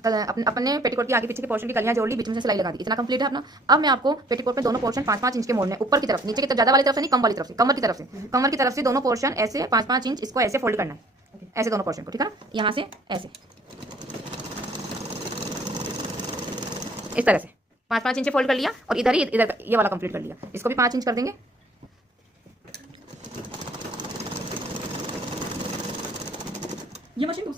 अपने पेटीकोट की आगे पीछे के पोर्शन की कलियां जोड़ ली, बीच में से सिलाई लगा दी। इतना कंप्लीट है अपना। अब मैं आपको पेटीकोट में दोनों पोर्शन 5-5 इंच के मोड़ने, ऊपर की तरफ, नीचे की तरफ, ज्यादा वाली तरफ से नहीं, कम वाली तरफ से, कमर की तरफ से दोनों पोर्शन ऐसे 5-5 इंच इसको ऐसे फोल्ड करना है, ऐसे दोनों पोर्शन को, ठीक है ना। यहाँ से ऐसे इस तरह से 5-5 इंच फोल्ड कर लिया और इधर ही इधर ये वाला कंप्लीट कर लिया। इसको भी 5 इंच कर देंगे। ये मशीन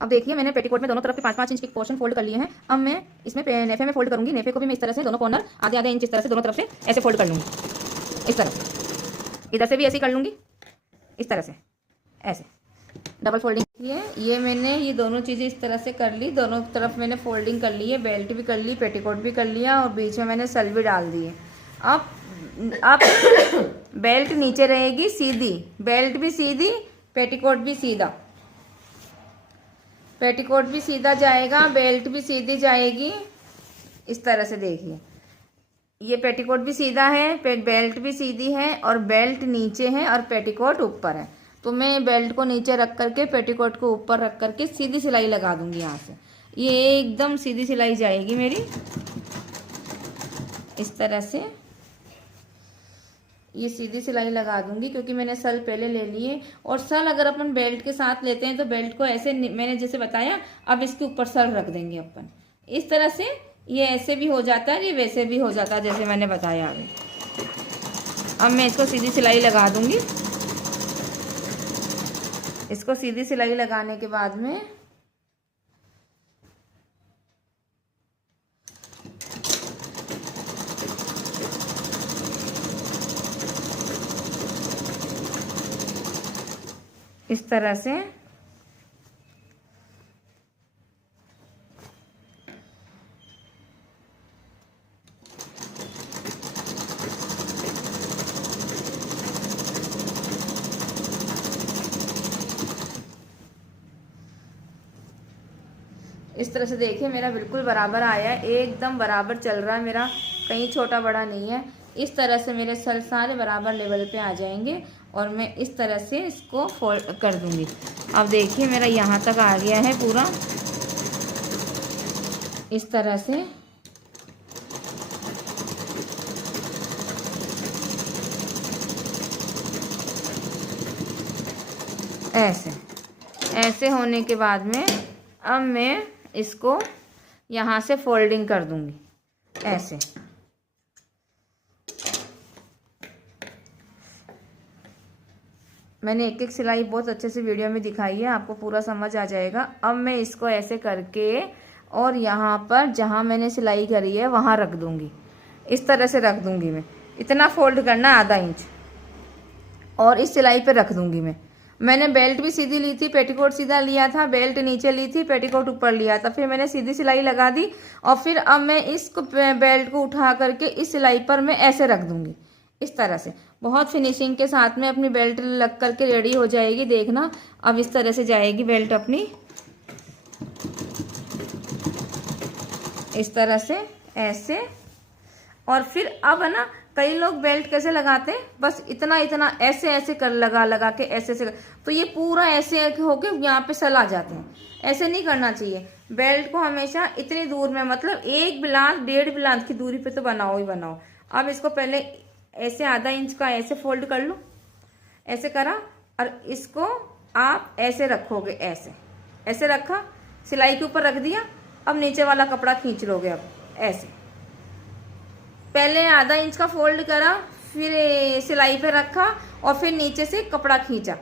अब देखिए मैंने पेटीकोट में दोनों तरफ के 5-5 इंच के पोर्शन फोल्ड कर लिए हैं। अब मैं इसमें नेफे में फोल्ड करूंगी। नेफे को भी मैं इस तरह से दोनों कॉर्नर आधे इंच इस तरह से दोनों तरफ से ऐसे फोल्ड कर लूंगी, इस तरह से। इधर से भी ऐसे ही कर लूंगी, इस तरह से ऐसे डबल फोल्डिंग। ये मैंने ये दोनों चीज़ें इस तरह से कर ली, दोनों तरफ मैंने फोल्डिंग कर ली है, बेल्ट भी कर ली, पेटीकोट भी कर लिया और बीच में मैंने सल भी डाल दी है। अब बेल्ट नीचे रहेगी सीधी, बेल्ट भी सीधी, पेटीकोट भी सीधा, पेटीकोट भी सीधा जाएगा, बेल्ट भी सीधी जाएगी, इस तरह से। देखिए ये पेटीकोट भी सीधा है, बेल्ट भी सीधी है और बेल्ट नीचे है और पेटीकोट ऊपर है। तो मैं बेल्ट को नीचे रख करके पेटीकोट को ऊपर रख करके सीधी सिलाई लगा दूंगी। यहाँ से ये एकदम सीधी सिलाई जाएगी मेरी, इस तरह से ये सीधी सिलाई लगा दूंगी, क्योंकि मैंने सल पहले ले लिए। और सल अगर अपन बेल्ट के साथ लेते हैं तो बेल्ट को ऐसे मैंने जैसे बताया, अब इसके ऊपर सल रख देंगे अपन, इस तरह से। ये ऐसे भी हो जाता है, ये वैसे भी हो जाता है, जैसे मैंने बताया अभी। अब मैं इसको सीधी सिलाई लगा दूंगी। इसको सीधी सिलाई लगाने के बाद में इस तरह से देखिए मेरा बिल्कुल बराबर आया है, एकदम बराबर चल रहा है मेरा, कहीं छोटा बड़ा नहीं है। इस तरह से मेरे सल सारे बराबर लेवल पे आ जाएंगे और मैं इस तरह से इसको फोल्ड कर दूंगी। अब देखिए मेरा यहाँ तक आ गया है पूरा, इस तरह से। ऐसे होने के बाद में अब मैं इसको यहाँ से फोल्डिंग कर दूंगी, ऐसे। मैंने एक सिलाई बहुत अच्छे से वीडियो में दिखाई है, आपको पूरा समझ आ जाएगा। अब मैं इसको ऐसे करके और यहाँ पर जहाँ मैंने सिलाई करी है वहाँ रख दूंगी, इस तरह से रख दूंगी मैं। इतना फोल्ड करना है, आधा इंच, और इस सिलाई पे रख दूंगी मैं। मैंने बेल्ट भी सीधी ली थी, पेटीकोट सीधा लिया था, बेल्ट नीचे ली थी, पेटीकोट ऊपर लिया था, फिर मैंने सीधी सिलाई लगा दी। और फिर अब मैं इसको बेल्ट को उठा करके इस सिलाई पर मैं ऐसे रख दूंगी, इस तरह से। बहुत फिनिशिंग के साथ में अपनी बेल्ट लग करके रेडी हो जाएगी, देखना। अब इस तरह से जाएगी बेल्ट अपनी, इस तरह से, ऐसे। और फिर अब है ना, कई लोग बेल्ट कैसे लगाते हैं, बस इतना इतना ऐसे ऐसे कर लगा के ऐसे ऐसे, तो ये पूरा ऐसे होके यहाँ पे सल आ जाते हैं। ऐसे नहीं करना चाहिए। बेल्ट को हमेशा इतनी दूर में, मतलब 1 बिलांत 1.5 बिलांत की दूरी पे तो बनाओ ही बनाओ। अब इसको पहले ऐसे आधा इंच का ऐसे फोल्ड कर लो, ऐसे करा, और इसको आप ऐसे रखोगे, ऐसे ऐसे रखा, सिलाई के ऊपर रख दिया। अब नीचे वाला कपड़ा खींच लोगे, अब ऐसे। पहले आधा इंच का फोल्ड करा, फिर सिलाई पे रखा और फिर नीचे से कपड़ा खींचा,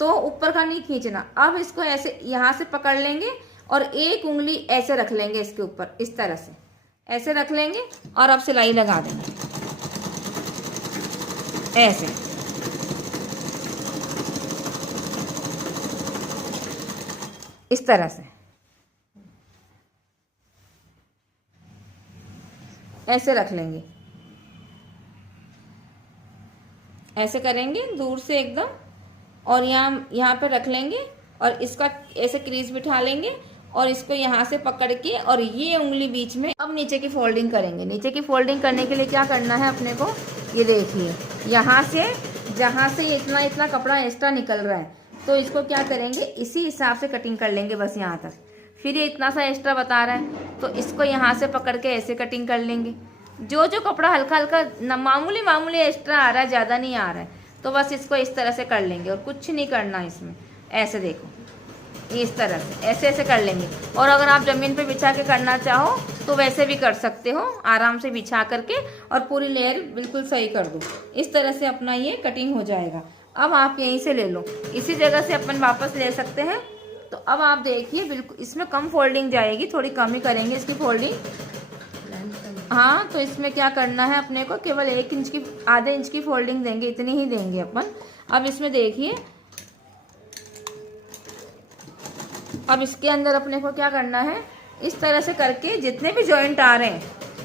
तो ऊपर का नहीं खींचना। अब इसको ऐसे यहाँ से पकड़ लेंगे और एक उंगली ऐसे रख लेंगे इसके ऊपर, इस तरह से ऐसे रख लेंगे और अब सिलाई लगा देंगे, ऐसे। इस तरह से ऐसे रख लेंगे, ऐसे करेंगे दूर से एकदम, और यहाँ पे रख लेंगे और इसका ऐसे क्रीज बिठा लेंगे और इसको यहाँ से पकड़ के और ये उंगली बीच में। अब नीचे की फोल्डिंग करेंगे। नीचे की फोल्डिंग करने के लिए क्या करना है अपने को, ये देखिए यहाँ से जहाँ से इतना इतना कपड़ा एक्स्ट्रा निकल रहा है, तो इसको क्या करेंगे, इसी हिसाब से कटिंग कर लेंगे बस यहाँ तक। फिर ये इतना सा एक्स्ट्रा बता रहा है, तो इसको यहाँ से पकड़ के ऐसे कटिंग कर लेंगे। जो जो कपड़ा हल्का हल्का मामूली मामूली एक्स्ट्रा आ रहा है, ज़्यादा नहीं आ रहा है, तो बस इसको इस तरह से कर लेंगे और कुछ नहीं करना इसमें। ऐसे देखो, इस तरह से ऐसे ऐसे कर लेंगे। और अगर आप ज़मीन पे बिछा के करना चाहो तो वैसे भी कर सकते हो, आराम से बिछा करके, और पूरी लेयर बिल्कुल सही कर दो। इस तरह से अपना ये कटिंग हो जाएगा। अब आप यहीं से ले लो, इसी जगह से अपन वापस ले सकते हैं। तो अब आप देखिए, बिल्कुल इसमें कम फोल्डिंग जाएगी, थोड़ी कम ही करेंगे इसकी फोल्डिंग। हाँ, तो इसमें क्या करना है अपने को, केवल 1 इंच की, आधे इंच की फोल्डिंग देंगे, इतनी ही देंगे अपन। अब इसमें देखिए, अब इसके अंदर अपने को क्या करना है, इस तरह से करके जितने भी जॉइंट आ रहे हैं,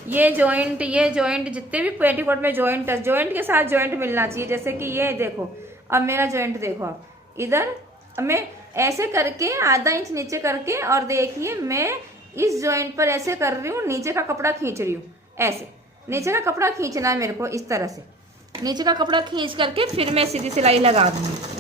ये जॉइंट जितने भी पेटीकोट में जॉइंट के साथ जॉइंट मिलना चाहिए। जैसे कि ये देखो, अब मेरा जॉइंट देखो आप इधर, मैं ऐसे करके आधा इंच नीचे करके, और देखिए मैं इस जॉइंट पर ऐसे कर रही हूँ, नीचे का कपड़ा खींच रही हूँ। ऐसे नीचे का कपड़ा खींचना है मेरे को, इस तरह से नीचे का कपड़ा खींच करके फिर मैं सीधी सिलाई लगा दूंगी।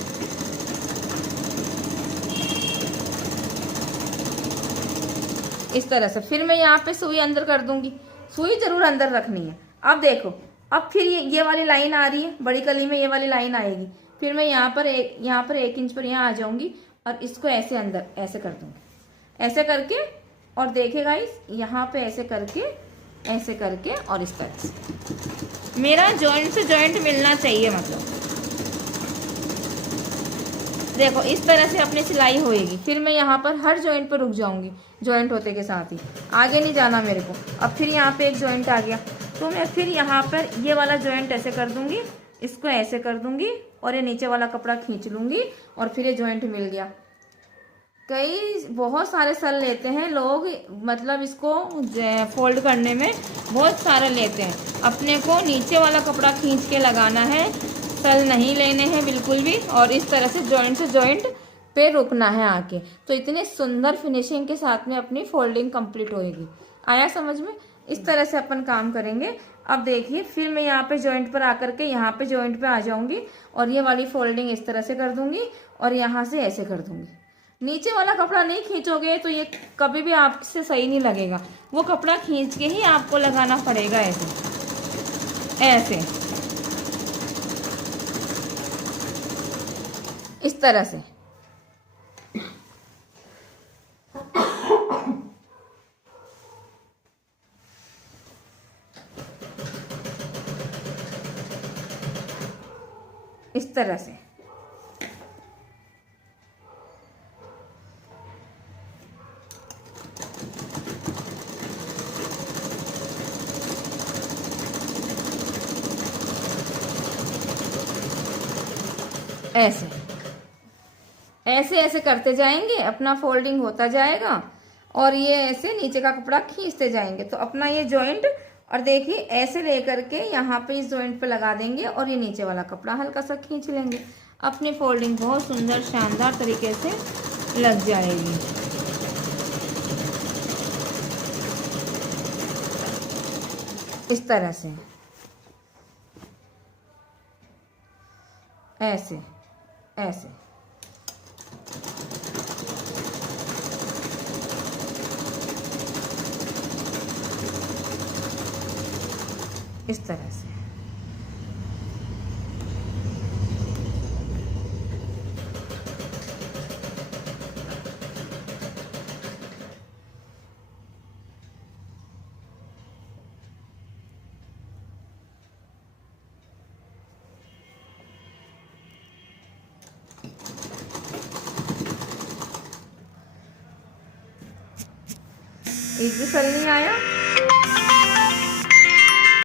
इस तरह से फिर मैं यहाँ पे सुई अंदर कर दूंगी। सुई जरूर अंदर रखनी है। अब देखो, अब फिर ये वाली लाइन आ रही है, बड़ी कली में ये वाली लाइन आएगी। फिर मैं यहाँ पर 1 इंच पर यहाँ आ जाऊंगी और इसको ऐसे अंदर ऐसे कर दूंगी, ऐसे करके। और देखिए गाइस, यहाँ पे ऐसे करके और इस तरह से मेरा जॉइंट से जॉइंट मिलना चाहिए। मतलब देखो, इस तरह से अपनी सिलाई होएगी। फिर मैं यहाँ पर हर जॉइंट पर रुक जाऊंगी, जॉइंट होते के साथ ही, आगे नहीं जाना मेरे को। अब फिर यहाँ पे एक जॉइंट आ गया, तो मैं फिर यहाँ पर ये वाला जॉइंट ऐसे कर दूंगी, इसको ऐसे कर दूंगी, और ये नीचे वाला कपड़ा खींच लूंगी, और फिर ये जॉइंट मिल गया। बहुत सारे सल लेते हैं लोग, मतलब इसको फोल्ड करने में बहुत सारे लेते हैं। अपने को नीचे वाला कपड़ा खींच के लगाना है, सल नहीं लेने हैं बिल्कुल भी, और इस तरह से जॉइंट पे रुकना है आके। तो इतने सुंदर फिनिशिंग के साथ में अपनी फोल्डिंग कंप्लीट होएगी। आया समझ में? इस तरह से अपन काम करेंगे। अब देखिए, फिर मैं यहाँ पे जॉइंट पर आकर के यहाँ पे जॉइंट पे आ जाऊंगी, और ये वाली फोल्डिंग इस तरह से कर दूंगी, और यहाँ से ऐसे कर दूंगी। नीचे वाला कपड़ा नहीं खींचोगे तो ये कभी भी आपसे सही नहीं लगेगा। वो कपड़ा खींच के ही आपको लगाना पड़ेगा, ऐसे इस तरह से। इस तरह से ऐसे करते जाएंगे, अपना फोल्डिंग होता जाएगा, और ये ऐसे नीचे का कपड़ा खींचते जाएंगे। तो अपना ये जॉइंट, और देखिए ऐसे लेकर के यहाँ पे इस जॉइंट पे लगा देंगे, और ये नीचे वाला कपड़ा हल्का सा खींच लेंगे। अपनी फोल्डिंग बहुत सुंदर शानदार तरीके से लग जाएगी। इस तरह से ऐसे इस तरह से। एक भी सल नहीं आया।